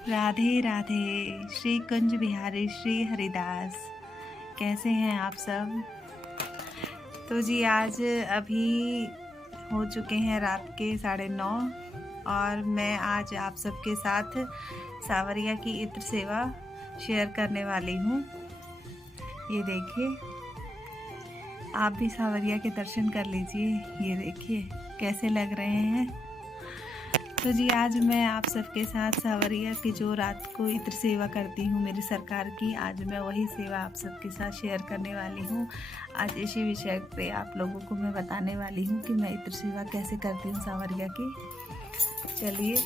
राधे राधे। श्री कुंज बिहारी श्री हरिदास। कैसे हैं आप सब? तो जी आज अभी हो चुके हैं रात के 9:30 और मैं आज आप सबके साथ सावरिया की इत्र सेवा शेयर करने वाली हूँ। ये देखिए, आप भी सावरिया के दर्शन कर लीजिए। ये देखिए कैसे लग रहे हैं। तो जी आज मैं आप सबके साथ सावरिया की जो रात को इत्र सेवा करती हूँ मेरी सरकार की, आज मैं वही सेवा आप सबके साथ शेयर करने वाली हूँ। आज इसी विषय पे आप लोगों को मैं बताने वाली हूँ कि मैं इत्र सेवा कैसे करती हूँ सावरिया की। चलिए,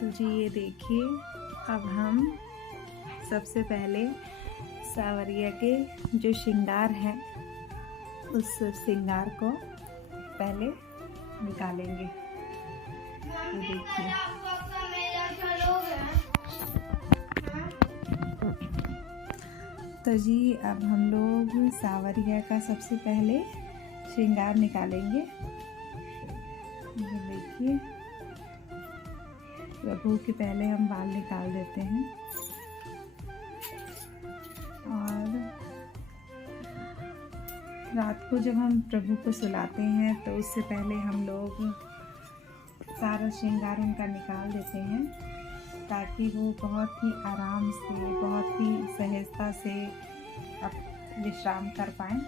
तो जी ये देखिए, अब हम सबसे पहले सावरिया के जो श्रृंगार है उस श्रृंगार को पहले निकालेंगे। ये देखिए, तो जी अब हम लोग सावरिया का सबसे पहले श्रृंगार निकालेंगे। ये देखिए, प्रभु के पहले हम बाल निकाल देते हैं और रात को जब हम प्रभु को सुलाते हैं तो उससे पहले हम लोग सारा श्रृंगार उनका निकाल देते हैं ताकि वो बहुत ही आराम से, बहुत ही सहजता से अब विश्राम कर पाएँ।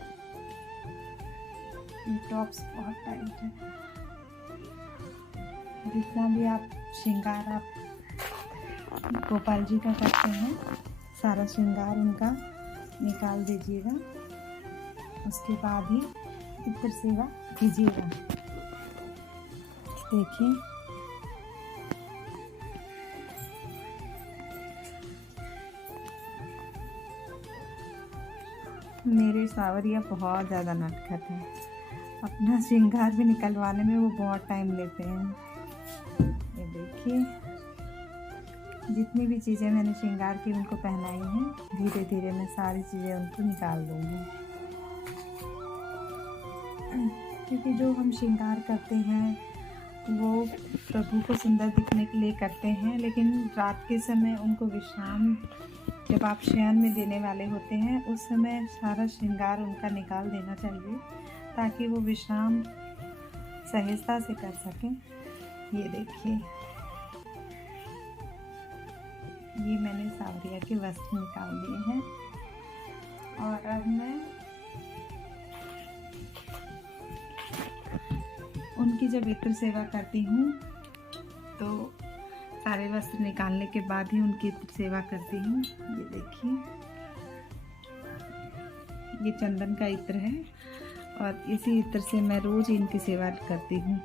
टॉप्स बहुत टाइट है। जितना भी आप श्रृंगार आप गोपाल जी का करते हैं, सारा श्रृंगार उनका निकाल दीजिएगा। उसके बाद ही इत्र सेवा कीजिएगा। देखिए, मेरे सावरिया बहुत ज़्यादा नटखट है। अपना श्रृंगार भी निकलवाने में वो बहुत टाइम लेते हैं। ये देखिए, जितनी भी चीज़ें मैंने श्रृंगार की उनको पहनाई हैं, धीरे धीरे मैं सारी चीज़ें उनको निकाल दूँगी। क्योंकि जो हम श्रृंगार करते हैं वो प्रभु को सुंदर दिखने के लिए करते हैं, लेकिन रात के समय उनको विश्राम, जब आप शयन में देने वाले होते हैं उस समय सारा श्रृंगार उनका निकाल देना चाहिए ताकि वो विश्राम सहजता से कर सकें। ये देखिए, ये मैंने सावरिया के वस्त्र निकाल दिए हैं और अब मैं उनकी जब इत्र सेवा करती हूँ तो सारे वस्त्र निकालने के बाद ही उनकी इत्र सेवा करती हूँ। ये देखिए, ये चंदन का इत्र है और इसी इत्र से मैं रोज इनकी सेवा करती हूँ।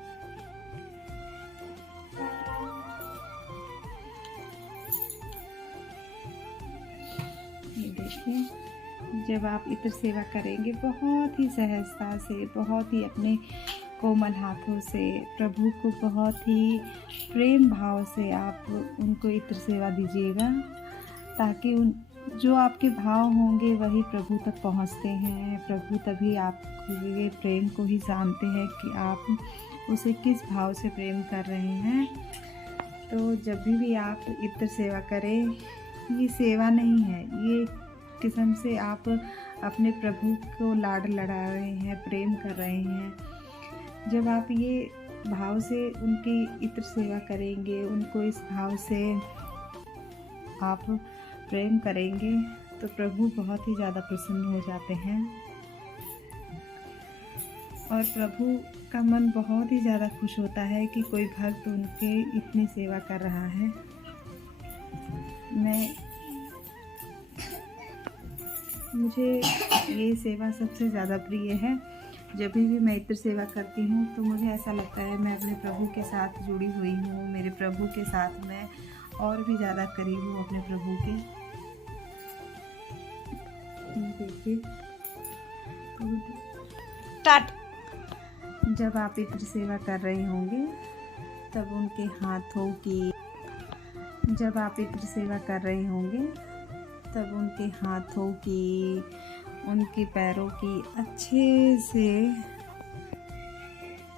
ये देखिए, जब आप इत्र सेवा करेंगे बहुत ही सहजता से, बहुत ही अपने कोमल हाथों से, प्रभु को बहुत ही प्रेम भाव से आप उनको इत्र सेवा दीजिएगा ताकि उन जो आपके भाव होंगे वही प्रभु तक पहुंचते हैं। प्रभु तभी आपके प्रेम को ही जानते हैं कि आप उसे किस भाव से प्रेम कर रहे हैं। तो जब भी आप इत्र सेवा करें, ये सेवा नहीं है, ये किस्म से आप अपने प्रभु को लाड लड़ा रहे हैं, प्रेम कर रहे हैं। जब आप ये भाव से उनकी इत्र सेवा करेंगे, उनको इस भाव से आप प्रेम करेंगे तो प्रभु बहुत ही ज़्यादा प्रसन्न हो जाते हैं और प्रभु का मन बहुत ही ज़्यादा खुश होता है कि कोई भक्त उनके इतनी सेवा कर रहा है। मुझे ये सेवा सबसे ज़्यादा प्रिय है। जब भी मैं इत्र सेवा करती हूँ तो मुझे ऐसा लगता है मैं अपने प्रभु के साथ जुड़ी हुई हूँ, मेरे प्रभु के साथ मैं और भी ज़्यादा करीब हूँ अपने प्रभु के। देखिए, जब आप इत्र सेवा कर रहे होंगे तब उनके हाथों की, जब आप इत्र सेवा कर रहे होंगे तब उनके हाथों की, उनके पैरों की अच्छे से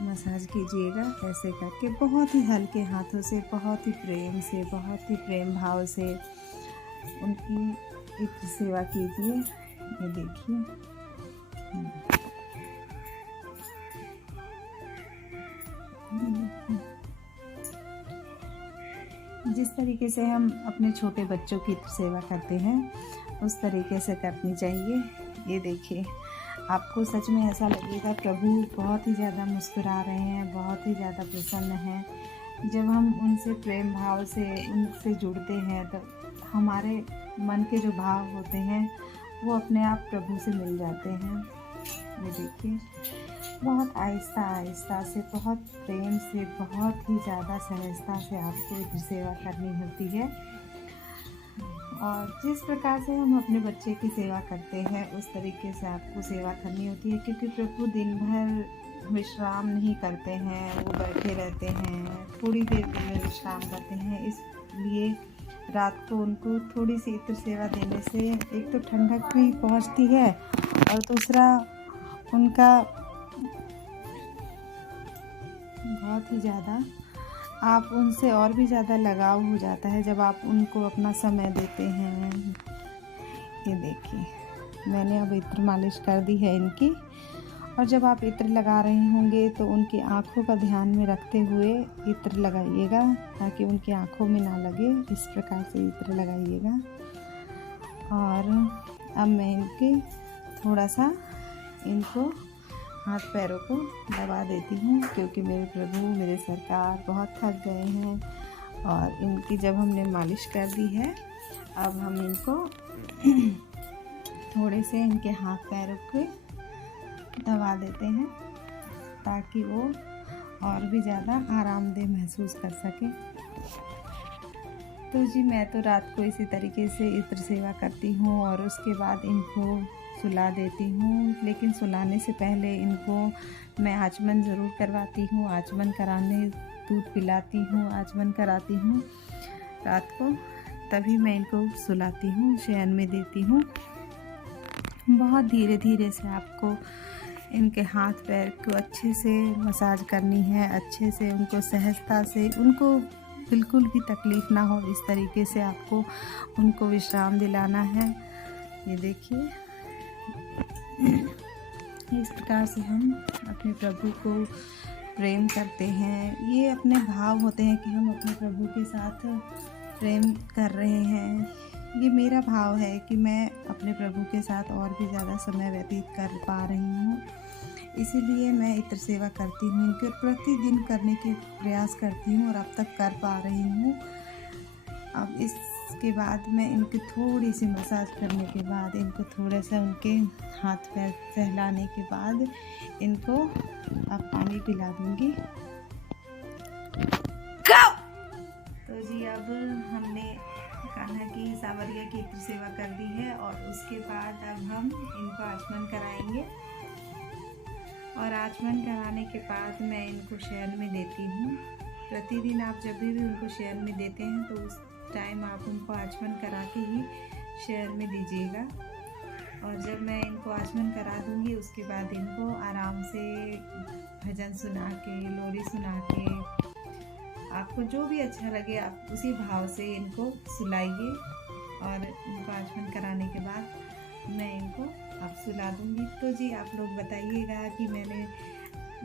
मसाज कीजिएगा ऐसे करके, बहुत ही हल्के हाथों से, बहुत ही प्रेम से, बहुत ही प्रेम भाव से उनकी इत्र सेवा कीजिए। ये देखिए जिस तरीके से हम अपने छोटे बच्चों की सेवा करते हैं उस तरीके से करनी चाहिए। ये देखिए, आपको सच में ऐसा लगेगा प्रभु बहुत ही ज़्यादा मुस्कुरा रहे हैं, बहुत ही ज़्यादा प्रसन्न हैं। जब हम उनसे प्रेम भाव से उनसे जुड़ते हैं तो हमारे मन के जो भाव होते हैं वो अपने आप प्रभु से मिल जाते हैं। ये देखिए, बहुत आहिस्ता आहिस्ता से, बहुत प्रेम से, बहुत ही ज़्यादा सहजता से आपको इत्र सेवा करनी होती है। और जिस प्रकार से हम अपने बच्चे की सेवा करते हैं उस तरीके से आपको सेवा करनी होती है, क्योंकि प्रभु दिन भर विश्राम नहीं करते हैं, वो बैठे रहते हैं, थोड़ी देर के लिए विश्राम करते हैं। इसलिए रात को उनको थोड़ी सी इत्र सेवा देने से एक तो ठंडक भी पहुंचती है और दूसरा उनका बहुत ही ज़्यादा आप उनसे और भी ज़्यादा लगाव हो जाता है जब आप उनको अपना समय देते हैं। ये देखिए, मैंने अब इत्र मालिश कर दी है इनकी, और जब आप इत्र लगा रहे होंगे तो उनकी आँखों का ध्यान में रखते हुए इत्र लगाइएगा ताकि उनकी आँखों में ना लगे। इस प्रकार से इत्र लगाइएगा। और अब मैं इनके थोड़ा सा इनको हाथ पैरों को दबा देती हूँ, क्योंकि मेरे प्रभु, मेरे सरकार बहुत थक गए हैं। और इनकी जब हमने मालिश कर दी है, अब हम इनको थोड़े से इनके हाथ पैरों को दबा देते हैं ताकि वो और भी ज़्यादा आरामदेह महसूस कर सके। तो जी, मैं तो रात को इसी तरीके से इत्र सेवा करती हूँ और उसके बाद इनको सुला देती हूँ। लेकिन सुलाने से पहले इनको मैं आचमन ज़रूर करवाती हूँ। आचमन कराने दूध पिलाती हूँ, आचमन कराती हूँ रात को, तभी मैं इनको सुलाती हूँ, शयन में देती हूँ। बहुत धीरे धीरे से आपको इनके हाथ पैर को अच्छे से मसाज करनी है, अच्छे से उनको सहजता से, उनको बिल्कुल भी तकलीफ़ ना हो इस तरीके से आपको उनको विश्राम दिलाना है। ये देखिए, इस प्रकार से हम अपने प्रभु को प्रेम करते हैं। ये अपने भाव होते हैं कि हम अपने प्रभु के साथ प्रेम कर रहे हैं। ये मेरा भाव है कि मैं अपने प्रभु के साथ और भी ज़्यादा समय व्यतीत कर पा रही हूँ, इसीलिए मैं इत्र सेवा करती हूँ। इनके प्रतिदिन करने के प्रयास करती हूँ और अब तक कर पा रही हूँ। अब इसके बाद मैं इनकी थोड़ी सी मसाज करने के बाद, इनको थोड़ा सा उनके हाथ पैर सहलाने के बाद इनको अब पानी पिला दूँगी। तो जी, अब हमने कान्हा की, सावरिया की इत्र सेवा कर दी है और उसके बाद अब हम इनको आचमन कराएंगे। और आचमन कराने के बाद मैं इनको शयन में देती हूँ। प्रतिदिन आप जब भी उनको शयन में देते हैं तो उस टाइम आप उनको आचमन करा के ही शयन में दीजिएगा। और जब मैं इनको आचमन करा दूँगी उसके बाद इनको आराम से भजन सुना के, लोरी सुना के, आपको जो भी अच्छा लगे आप उसी भाव से इनको सुलाइए। और इनको आचमन कराने के बाद मैं इनको अब सुला दूँगी। तो जी, आप लोग बताइएगा कि मैंने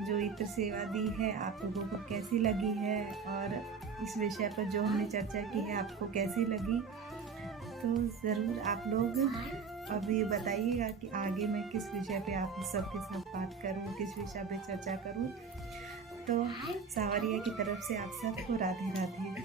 जो इत्र सेवा दी है आप लोगों को कैसी लगी है, और इस विषय पर जो हमने चर्चा की है आपको कैसी लगी। तो ज़रूर आप लोग अब ये बताइएगा कि आगे मैं किस विषय पे आप सबके साथ बात करूं, किस विषय पे चर्चा करूं। तो सावरिया की तरफ से आप सबको राधे राधे।